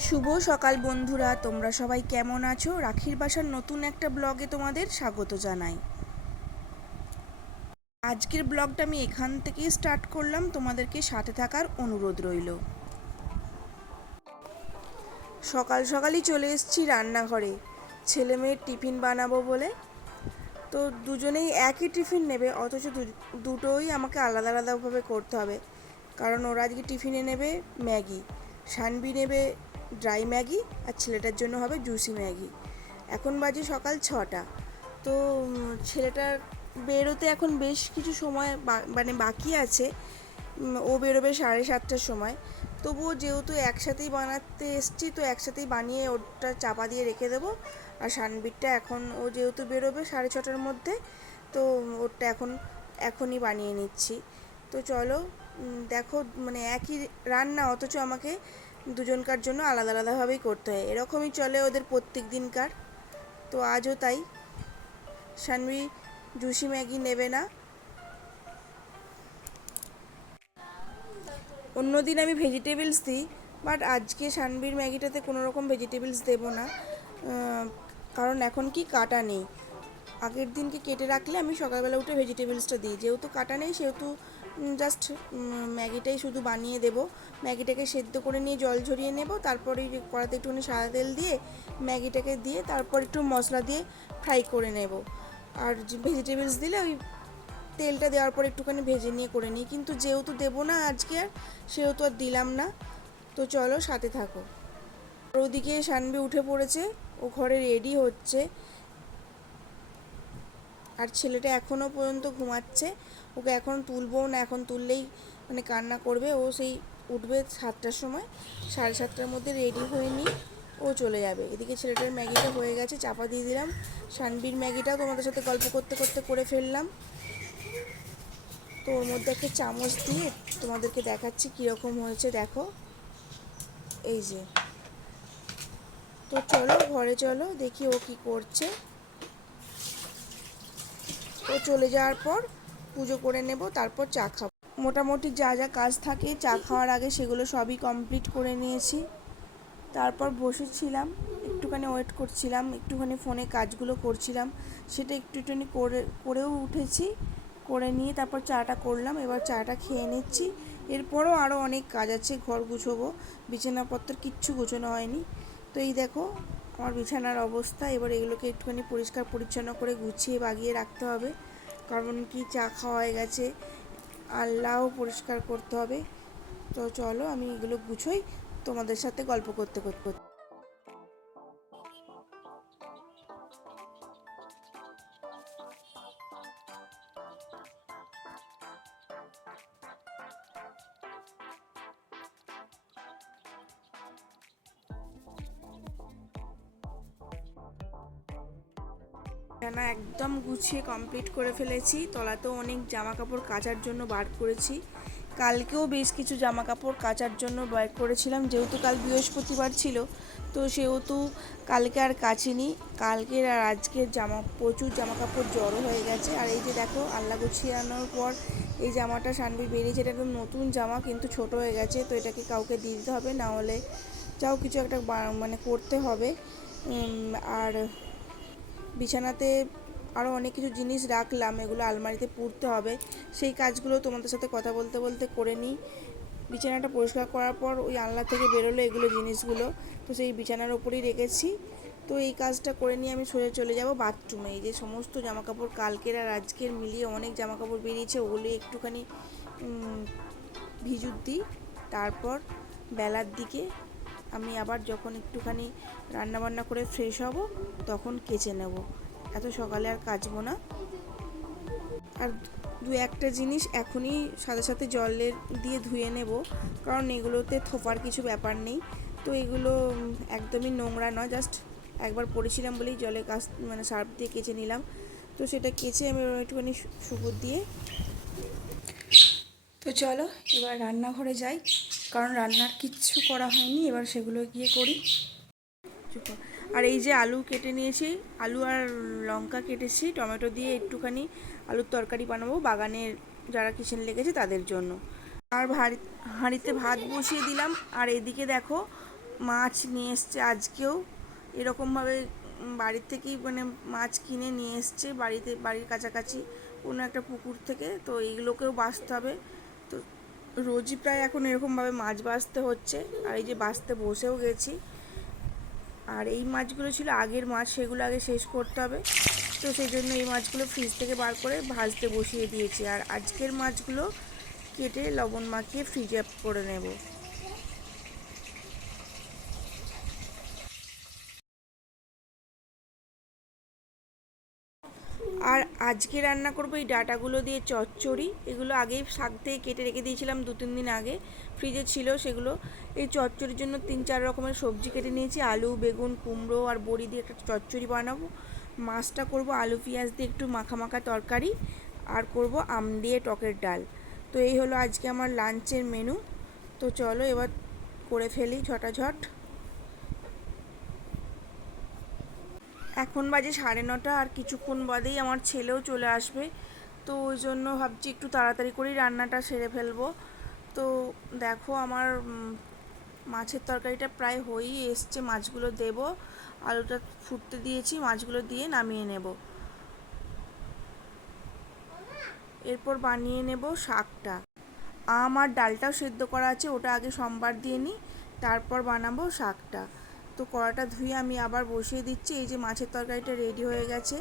শুভ সকাল বন্ধুরা, তোমরা সবাই কেমন আছো? রাখির বাসার নতুন একটা ব্লগে তোমাদের স্বাগত জানাই। আজকের ব্লগটা আমি এখান থেকেই স্টার্ট করলাম, তোমাদেরকে সাথে থাকার অনুরোধ রইল। সকাল সকালই চলে এসেছি রান্নাঘরে, ছেলে মেয়ের টিফিন বানাবো বলে। তো দুজনেই একই টিফিন নেবে, অথচ দুটোই আমাকে আলাদা আলাদাভাবে করতে হবে। কারণ ওরা আজকে টিফিনে নেবে ম্যাগি, সানবি নেবে ড্রাই ম্যাগি, আর ছেলেটার জন্য হবে জুসি ম্যাগি। এখন বাজে সকাল 6টা। তো ছেলেটার বেরোতে এখন বেশ কিছু সময় মানে বাকি আছে। ও বেরোবে 7:30টার সময়। তবুও যেহেতু একসাথেই বানাতে এসছি, তো একসাথেই বানিয়ে ওটা চাপা দিয়ে রেখে দেবো। আর সানবিরটা এখন ও যেহেতু বেরোবে 6:30টার মধ্যে, তো ওটা এখনই বানিয়ে নিচ্ছি। তো চলো, দেখো মানে একই রান্না, অথচ আমাকে দুজনকার জন্য আলাদা আলাদাভাবেই করতে হয়। এরকমই চলে ওদের প্রত্যেক দিনকার। তো আজও তাই। সানভি জুসি ম্যাগি নেবে না। অন্য দিন আমি ভেজিটেবলস দিই, বাট আজকে সানভির ম্যাগিটাতে কোনো রকম ভেজিটেবলস দেবো না। কারণ এখন কি কাটা নেই। আগের দিনকে কেটে রাখলে আমি সকালবেলা উঠে ভেজিটেবলসটা দিই, যেহেতু কাটা নেই সেহেতু জাস্ট ম্যাগিটাই শুধু বানিয়ে দেবো। ম্যাগিটাকে সেদ্ধ করে নিয়ে জল ঝরিয়ে নেব, তারপরে কড়াতে একটুখানি সাদা তেল দিয়ে ম্যাগিটাকে দিয়ে তারপর একটু মশলা দিয়ে ফ্রাই করে নেব। আর ভেজিটেবলস দিলে ওই তেলটা দেওয়ার পর একটুখানি ভেজে নিয়ে করে নিই, কিন্তু যেহেতু দেবো না আজকে আর, সেহেতু আর দিলাম না। তো চলো সাথে থাকো। ওদিকে সানবি উঠে পড়েছে, ও ঘরে রেডি হচ্ছে। আর ছেলেটা এখনও পর্যন্ত ঘুমাচ্ছে। ওকে এখন তুলবো না, এখন তুললেই মানে কান্না করবে। ও সেই উঠবে 7টার সময়, 7:30টার মধ্যে রেডি হয়ে নিই ও চলে যাবে। এদিকে ছেলেটার ম্যাগিটা হয়ে গেছে, চাপা দিয়ে দিলাম। সানবির ম্যাগিটাও তোমাদের সাথে গল্প করতে করতে করে ফেললাম। তো ওর মধ্যে একটা চামচ দিয়ে তোমাদেরকে দেখাচ্ছি কীরকম হয়েছে, দেখো এই যে। তো চলো ঘরে চলো, দেখি ও কি করছে। ও চলে যাওয়ার পর পুজো করে নেব, তারপর চা খাবো। মোটামুটি যা যা কাজ থাকে চা খাওয়ার আগে সেগুলো সবই কমপ্লিট করে নিয়েছি। তারপর বসেছিলাম, একটুখানি ওয়েট করছিলাম, একটুখানি ফোনে কাজগুলো করছিলাম। সেটা একটুখানি করেও উঠেছি। করে নিয়ে তারপর চাটা করলাম, এবার চাটা খেয়ে নিচ্ছি। এরপরও আরও অনেক কাজ আছে, ঘর গুছোবো, বিছানাপত্র কিচ্ছু গুছোনো হয়নি। তো এই দেখো আমার বিছানার অবস্থা। এবার এগুলোকে একটুখানি পরিষ্কার পরিচ্ছন্ন করে গুছিয়ে বাগিয়ে রাখতে হবে, কারণ কি চা খাওয়া হয়ে গেছে, আল্লাহও পরিষ্কার করতে হবে। তো চলো আমি এগুলো গুছোই তোমাদের সাথে গল্প করতে করতে। রান্না একদম গুছিয়ে কমপ্লিট করে ফেলেছি। তলাতেও অনেক জামা কাপড় কাচার জন্য বার করেছি। কালকেও বেশ কিছু জামা কাপড় কাচার জন্য বার করেছিলাম, যেহেতু কাল বৃহস্পতিবার ছিল, তো সেহেতু কালকে আর কাচিনি। কালকের আর আজকের প্রচুর জামা কাপড় জড়ো হয়ে গেছে। আর এই যে দেখো আল্লা গুছিয়ে আনার পর এই জামাটা সানবি বেরিয়েছে, এটা একদম নতুন জামা কিন্তু ছোট হয়ে গেছে, তো এটাকে কাউকে দিয়ে দিতে হবে, না হলে যাও কিছু একটা মানে করতে হবে। আর বিছানাতে আরও অনেক কিছু জিনিস রাখলাম, এগুলো আলমারিতে পুরতে হবে। সেই কাজগুলো তোমাদের সাথে কথা বলতে বলতে করে নিই। বিছানাটা পরিষ্কার করার পর ওই আলনা থেকে বেরোলো এগুলো জিনিসগুলো, তো সেই বিছানার ওপরেই রেখেছি। তো এই কাজটা করে নিয়ে আমি সোজা চলে যাব বাথরুমে। এই যে সমস্ত জামাকাপড় কালকের আর আজকের মিলিয়ে অনেক জামাকাপড় বেরিয়েছে, ওগুলো একটুখানি ভিজুত দিই। তারপর বেলার দিকে আমি আবার যখন একটুখানি রান্নাবান্না করে ফ্রেশ হব তখন কেচে নেব। এত সকালে আর কাচবো না। আর দু একটা জিনিস এখনই সাথে সাথে জলের দিয়ে ধুয়ে নেব, কারণ এগুলোতে থোপার কিছু ব্যাপার নেই। তো এগুলো একদমই নোংরা নয়, জাস্ট একবার পরেছিলাম বলেই জলে মানে সার্ফ দিয়ে কেচে নিলাম। তো সেটা কেচে আমি একটুখানি সুপুর দিয়ে। তো চলো এবার রান্নাঘরে যাই, কারণ রান্নার কিচ্ছু করা হয়নি, এবার সেগুলো গিয়ে করি। আর এই যে আলু কেটে নিয়েছি, আলু আর লঙ্কা কেটেছি, টমেটো দিয়ে একটুখানি আলুর তরকারি বানাবো বাগানের যারা কিচেন লেগেছে তাদের জন্য। আর হাঁড়িতে ভাত বসিয়ে দিলাম। আর এদিকে দেখো মাছ নিয়ে এসছে আজকেও এরকমভাবে বাড়ির থেকেই মানে মাছ কিনে নিয়ে এসছে বাড়ির কাছাকাছি কোনো একটা পুকুর থেকে। তো এইগুলোকেও বাছতে হবে। তো রোজই প্রায় এখন এরকমভাবে মাছ বাছতে হচ্ছে। আর এই যে বাছতে বসেও গেছি। আর এই মাছগুলো ছিল আগের মাছ, সেগুলো আগে শেষ করতে হবে। তো সেই জন্য এই মাছগুলো ফ্রিজ থেকে বার করে ভাজতে বসিয়ে দিয়েছি। আর আজকের মাছগুলো কেটে লবণ মাখিয়ে ফ্রিজে করে নেব। আর আজকে রান্না করবো এই ডাঁটাগুলো দিয়ে চচ্চড়ি। এগুলো আগেই শাক থেকে কেটে রেখে দিয়েছিলাম 2-3 দিন আগে, ফ্রিজে ছিল সেগুলো। এই চচ্চড়ির জন্য 3-4 রকমের সবজি কেটে নিয়েছি, আলু, বেগুন, কুমড়ো আর বড়ি দিয়ে একটা চচ্চড়ি বানাবো। মাছটা করব আলু পেঁয়াজ দিয়ে একটু মাখা মাখা তরকারি, আর করব আম দিয়ে টকের ডাল। তো এই হলো আজকে আমার লাঞ্চের মেনু। তো চলো এবার করে ফেলি ঝটাঝট। এখন বাজে 9:30, আর কিছুক্ষণ বাদেই আমার ছেলেও চলে আসবে। তো ওই জন্য ভাবছি একটু তাড়াতাড়ি করেই রান্নাটা সেরে ফেলবো। তো দেখো আমার মাছের তরকারিটা প্রায় হয়েই এসছে। মাছগুলো দেব, আলুটা ফুটতে দিয়েছি, মাছগুলো দিয়ে নামিয়ে নেব। এরপর বানিয়ে নেব শাকটা। আর ডালটাও সেদ্ধ করা আছে, ওটা আগে সম্বার দিয়ে নিই, তারপর বানাবো শাকটা। তো কড়াটা ধুয়ে আমি আবার বসিয়ে দিচ্ছি। এই যে মাছের তরকারিটা রেডি হয়ে গেছে।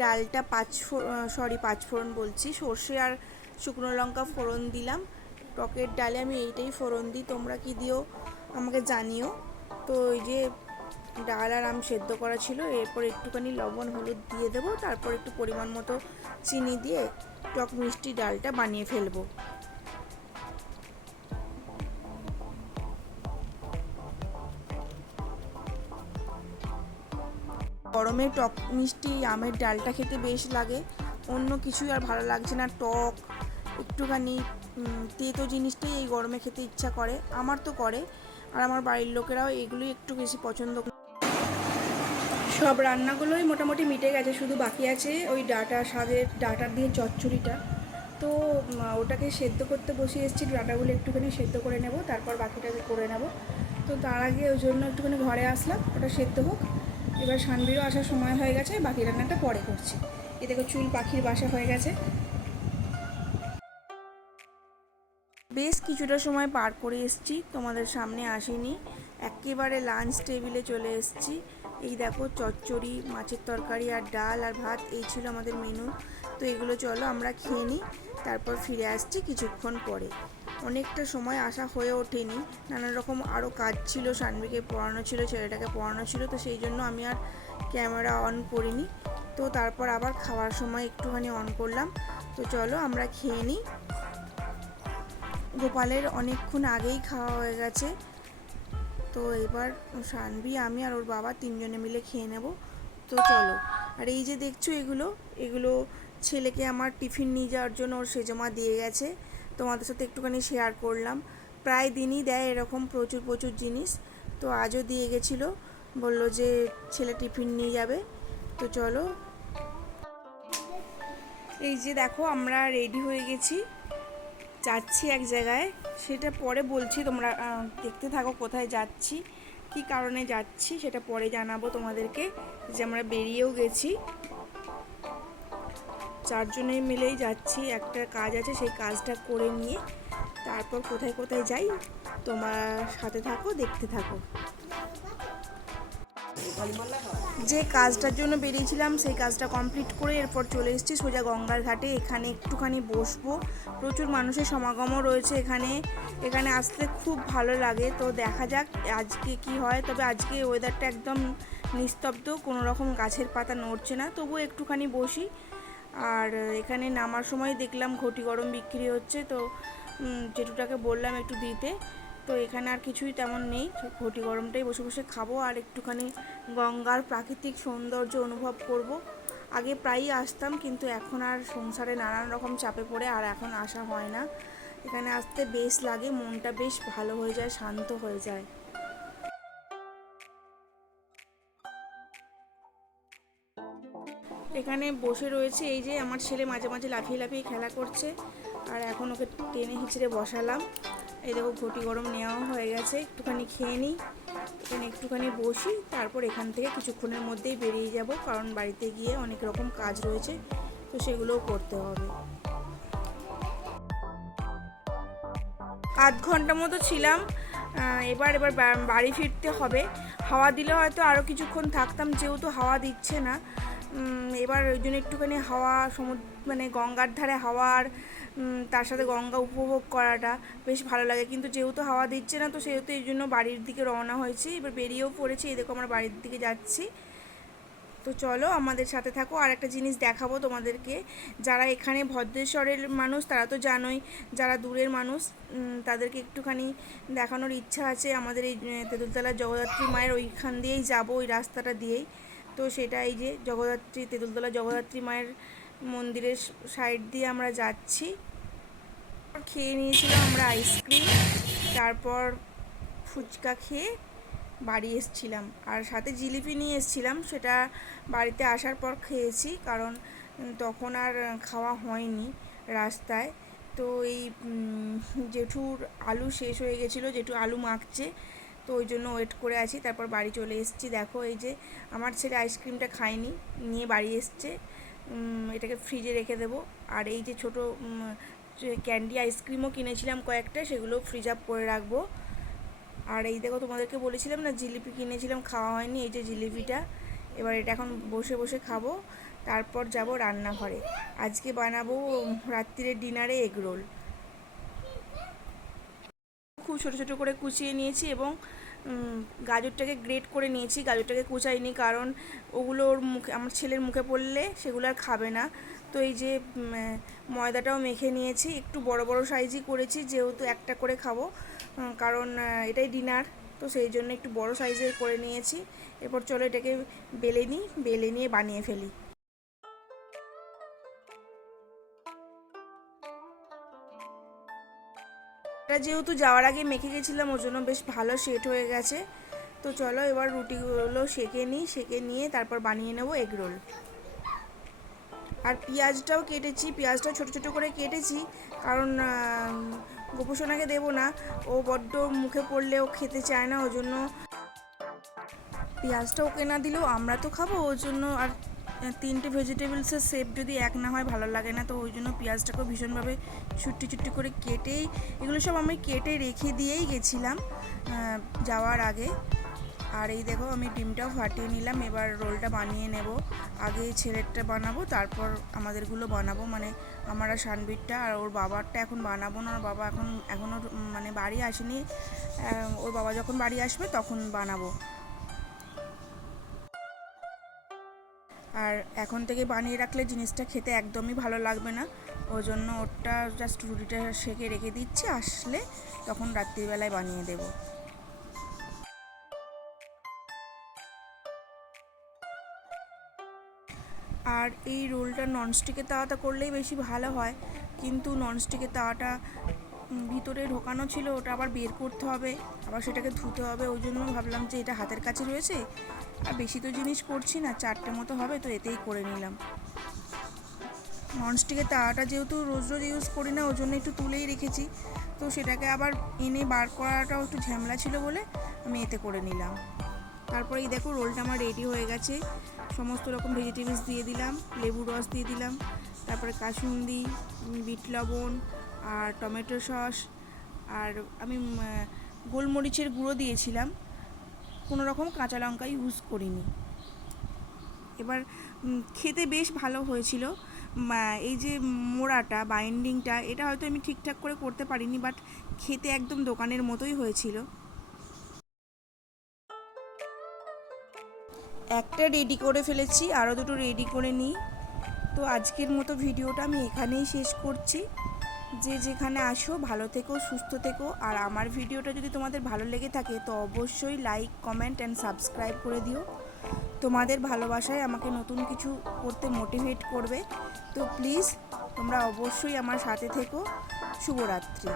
ডালটা পাঁচফোড়ন বলছি, সর্ষে আর শুকনো লঙ্কা ফোড়ন দিলাম। টকের ডালে আমি এইটাই ফোড়ন দিই, তোমরা কি দিও আমাকে জানিও। তো এই যে ডাল আর আম সেদ্ধ করা ছিল, এরপর একটুখানি লবণ হলুদ দিয়ে দেবো, তারপর একটু পরিমাণ মতো চিনি দিয়ে টক মিষ্টি ডালটা বানিয়ে ফেলবো। গরমে টক মিষ্টি আমের ডালটা খেতে বেশ লাগে, অন্য কিছুই আর ভালো লাগছে না। টক একটুখানি তেতো জিনিসটাই এই গরমে খেতে ইচ্ছা করে, আমার তো করে। আর আমার বাড়ির লোকেরাও এগুলোই একটু বেশি পছন্দ করে। সব রান্নাগুলোই মোটামুটি মিটে গেছে, শুধু বাকি আছে ওই ডাঁটা দিয়ে চচ্চড়িটা। তো ওটাকে সেদ্ধ করতে বসিয়ে এসেছি, ডাঁটাগুলো একটুখানি সেদ্ধ করে নেব, তারপর বাকিটাকে করে নেব। তো তার আগে ওই জন্য একটুখানি ঘরে আসলাম, ওটা সেদ্ধ হোক। এবার শানবিরও আসার সময় হয়ে গেছে, বাকি রান্নাটা পরে করছি। এ দেখো চুল পাখির বাসা হয়ে গেছে। বেশ কিছুটা সময় পার করে এসেছি, তোমাদের সামনে আসিনি, একেবারে লাঞ্চ টেবিলে চলে এসেছি। এই দেখো চচ্চড়ি, মাছের তরকারি আর ডাল আর ভাত, এই ছিল আমাদের মেনু। তো এগুলো চলো আমরা খেয়ে নিই, তারপর ফিরে আসছি কিছুক্ষণ পরে। অনেকটা সময় আসা হয়ে ওঠেনি, নানা রকম আরও কাজ ছিল, সানভিকে পড়ানো ছিল, ছেলেটাকে পড়ানো ছিল, তো সেই জন্য আমি আর ক্যামেরা অন করিনি। তো তারপর আবার খাওয়ার সময় একটুখানি অন করলাম। তো চলো আমরা খেয়ে নিই। গোপালের অনেকক্ষণ আগেই খাওয়া হয়ে গেছে। তো এবার সানভি, আমি আর ওর বাবা 3জনে মিলে খেয়ে নেব। তো চলো। আর এই যে দেখছো এগুলো এগুলো ছেলেকে আমার টিফিন নিয়ে যাওয়ার জন্য ওর সেজমা দিয়ে গেছে, তোমাদের সাথে একটুখানি শেয়ার করলাম। প্রায় দিনই দেয় এরকম প্রচুর প্রচুর জিনিস। তো আজও দিয়ে গেছিলো, বললো যে ছেলে টিফিন নিয়ে যাবে। তো চলো, এই যে দেখো আমরা রেডি হয়ে গেছি, যাচ্ছি এক জায়গায়। সেটা পরে বলছি, তোমরা দেখতে থাকো কোথায় যাচ্ছি, কি কারণে যাচ্ছি সেটা পরে জানাবো তোমাদেরকে। যে আমরা বেরিয়েও গেছি, 4জনে মিলেই যাচ্ছি, একটা কাজ আছে, সেই কাজটা করে নিয়ে তারপর কোথায় কোথায় যাই তোমার সাথে থাকো, দেখতে থাকো। যে কাজটার জন্য বেরিয়েছিলাম সেই কাজটা কমপ্লিট করে এরপর চলে এসেছি সোজা গঙ্গার ঘাটে। এখানে একটুখানি বসবো, প্রচুর মানুষের সমাগমও রয়েছে এখানে। এখানে আসতে খুব ভালো লাগে। তো দেখা যাক আজকে কি হয়। তবে আজকে ওয়েদারটা একদম নিস্তব্ধ, কোনো রকম গাছের পাতা নড়ছে না, তবুও একটুখানি বসি। আর এখানে নামার সময় দেখলাম ঘটি গরম বিক্রি হচ্ছে, তো জেঠুটাকে বললাম একটু দিতে। তো এখানে আর কিছুই তেমন নেই, ঘটি গরমটাই বসে বসে খাবো আর একটুখানি গঙ্গার প্রাকৃতিক সৌন্দর্য অনুভব করব। আগে প্রায়ই আসতাম, কিন্তু এখন আর সংসারে নানান রকম চাপে পড়ে আর এখন আসা হয় না। এখানে আসতে বেশ লাগে, মনটা বেশ ভালো হয়ে যায়, শান্ত হয়ে যায়। এখানে বসে রয়েছে, এই যে আমার ছেলে মাঝে মাঝে লাফিয়ে লাফিয়ে খেলা করছে, আর এখন ওকে টেনে হিঁচড়ে বসালাম। এই দেখো ঘটি গরম নেওয়া হয়ে গেছে, একটুখানি খেয়ে নিই, এখানে একটুখানি বসি, তারপর এখান থেকে কিছুক্ষণের মধ্যেই বেরিয়ে যাব, কারণ বাড়িতে গিয়ে অনেক রকম কাজ রয়েছে, তো সেগুলোও করতে হবে। আধ ঘন্টা মতো ছিলাম, এবার বাড়ি ফিরতে হবে। হাওয়া দিলে হয়তো আরও কিছুক্ষণ থাকতাম, যেহেতু হাওয়া দিচ্ছে না, এবার ওই জন্য একটুখানি হাওয়া মানে গঙ্গার ধারে হাওয়ার তার সাথে গঙ্গা উপভোগ করাটা বেশ ভালো লাগে, কিন্তু যেহেতু হাওয়া দিচ্ছে না, তো সেহেতু এই জন্য বাড়ির দিকে রওনা হয়েছি। এবার বেরিয়েও পড়েছি, এই দেখো আমরা বাড়ির দিকে যাচ্ছি। তো চলো আমাদের সাথে থাকো, আর একটা জিনিস দেখাবো তোমাদেরকে। যারা এখানে ভদ্রেশ্বরের মানুষ তারা তো জানোই, যারা দূরের মানুষ তাদেরকে একটুখানি দেখানোর ইচ্ছা আছে। আমাদের এই তেঁতুলতলার জগদ্ধাত্রী মায়ের ওইখান দিয়েই যাব, ওই রাস্তাটা দিয়েই। তো সেটা এই যে তেঁতুলতলা জগদ্ধাত্রী মায়ের মন্দিরের সাইড দিয়ে আমরা যাচ্ছি। খেয়ে নিয়েছিলাম আমরা আইসক্রিম, তারপর ফুচকা খেয়ে বাড়ি এসেছিলাম, আর সাথে জিলিপি নিয়ে এসেছিলাম, সেটা বাড়িতে আসার পর খেয়েছি, কারণ তখন আর খাওয়া হয়নি রাস্তায়। তো এই জেঠুর আলু শেষ হয়ে গেছিলো, জেঠু আলু মাখছে, তো ওই জন্য ওয়েট করে আছি। তারপর বাড়ি চলে এসেছি। দেখো এই যে আমার ছেলে আইসক্রিমটা খায়নি, নিয়ে বাড়ি এসছে, এটাকে ফ্রিজে রেখে দেবো। আর এই যে ছোটো ক্যান্ডি আইসক্রিমও কিনেছিলাম কয়েকটা, সেগুলো ফ্রিজ আপ করে রাখবো। আর এই দেখো তোমাদেরকে বলেছিলাম না জিলিপি কিনেছিলাম, খাওয়া হয়নি, এই যে জিলিপিটা। এবার এটা এখন বসে বসে খাবো, তারপর যাব রান্নাঘরে। আজকে বানাবো রাত্রিরের ডিনারে এগ রোল। খুব ছোটো ছোটো করে কুচিয়ে নিয়েছি, এবং গাজরটাকে গ্রেট করে নিয়েছি, গাজরটাকে কুচাইনি, কারণ ওগুলো ওর মুখে, আমার ছেলের মুখে পড়লে সেগুলো আর খাবে না। তো এই যে ময়দাটাও মেখে নিয়েছি, একটু বড় বড় সাইজই করেছি, যেহেতু একটা করে খাবো, কারণ এটাই ডিনার, তো সেই জন্য একটু বড় সাইজের করে নিয়েছি। এরপর চলো এটাকে বেলে নিয়ে বানিয়ে ফেলি। এটা যেহেতু যাওয়ার আগে মেখে গেছিলাম, ওর জন্য বেশ ভালো সেট হয়ে গেছে। তো চলো এবার রুটিগুলো সেঁকে নিয়ে তারপর বানিয়ে নেবো এগ রোল। আর পেঁয়াজটাও কেটেছি, পেঁয়াজটাও ছোটো ছোটো করে কেটেছি, কারণ গোপোষণাকে দেবো না, ও বড্ড মুখে পড়লে ও খেতে চায় না, ওই জন্য পেঁয়াজটা ওকে না দিলেও আমরা তো খাবো, ওই জন্য। আর তিনটে ভেজিটেবলসের শেপ যদি এক না হয় ভালো লাগে না, তো ওই জন্য পেঁয়াজটাকেও ভীষণভাবে ছুট্টি ছুট্টি করে কেটেই, এগুলো সব আমি কেটে রেখে দিয়েই গেছিলাম যাওয়ার আগে। আর এই দেখো আমি ডিমটাও ফাটিয়ে নিলাম, এবার রোলটা বানিয়ে নেব। আগে ছেলেরটা বানাবো, তারপর আমাদেরগুলো বানাবো, মানে আমার আর সানবীরটা, আর ওর বাবারটা এখন বানাবো না, ওর বাবা এখনও মানে বাড়ি আসেনি, ওর বাবা যখন বাড়ি আসবে তখন বানাবো। আর এখন থেকে বানিয়ে রাখলে জিনিসটা খেতে একদমই ভালো লাগবে না, ওই জন্য ওটা জাস্ট রুটিটা সেঁকে রেখে দিচ্ছি, আসলে তখন রাত্রিবেলায় বানিয়ে দেবো। আর এই রোলটা ননস্টিকের তাওয়াটা করলেই বেশি ভালো হয়, কিন্তু ননস্টিকের তাওয়াটা ভিতরে ঢোকানো ছিল, ওটা আবার বের করতে হবে, আবার সেটাকে ধুতে হবে, ওই জন্য ভাবলাম যে এটা হাতের কাছে রয়েছে, আর বেশি তো জিনিস করছি না, 4টে মতো হবে, তো এতেই করে নিলাম। ননস্টিকের তাওয়াটা যেহেতু রোজ রোজ ইউজ করি না, ওই জন্য একটু তুলেই রেখেছি, তো সেটাকে আবার এনে বার করাটাও একটু ঝামেলা ছিল বলে আমি এতে করে নিলাম। তারপরে এই দেখো রোলটা আমার রেডি হয়ে গেছে, সমস্ত রকম ভেজিটেবলস দিয়ে দিলাম, লেবুর রস দিয়ে দিলাম, তারপরে কাসুন্দি, বিট লবণ, আর টমেটো সস, আর আমি গোলমরিচের গুঁড়ো দিয়েছিলাম, কোনো রকম কাঁচা লঙ্কা ইউজ করিনি। এবার খেতে বেশ ভালো হয়েছিল। এই যে মোড়াটা, বাইন্ডিংটা, এটা হয়তো আমি ঠিকঠাক করে করতে পারিনি, বাট খেতে একদম দোকানের মতোই হয়েছিল। একটা রেডি করে ফেলেছি, আরও দুটো রেডি করে নিই। তো আজকের মতো ভিডিওটা আমি এখানেই শেষ করছি। যে যেখানে আসো ভালো থেকো, সুস্থ থেকো, আর আমার ভিডিওটা যদি তোমাদের ভালো লেগে থাকে তো অবশ্যই লাইক, কমেন্ট অ্যান্ড সাবস্ক্রাইব করে দিও। তোমাদের ভালোবাসায় আমাকে নতুন কিছু করতে মোটিভেট করবে, তো প্লিজ তোমরা অবশ্যই আমার সাথে থেকো। শুভরাত্রি।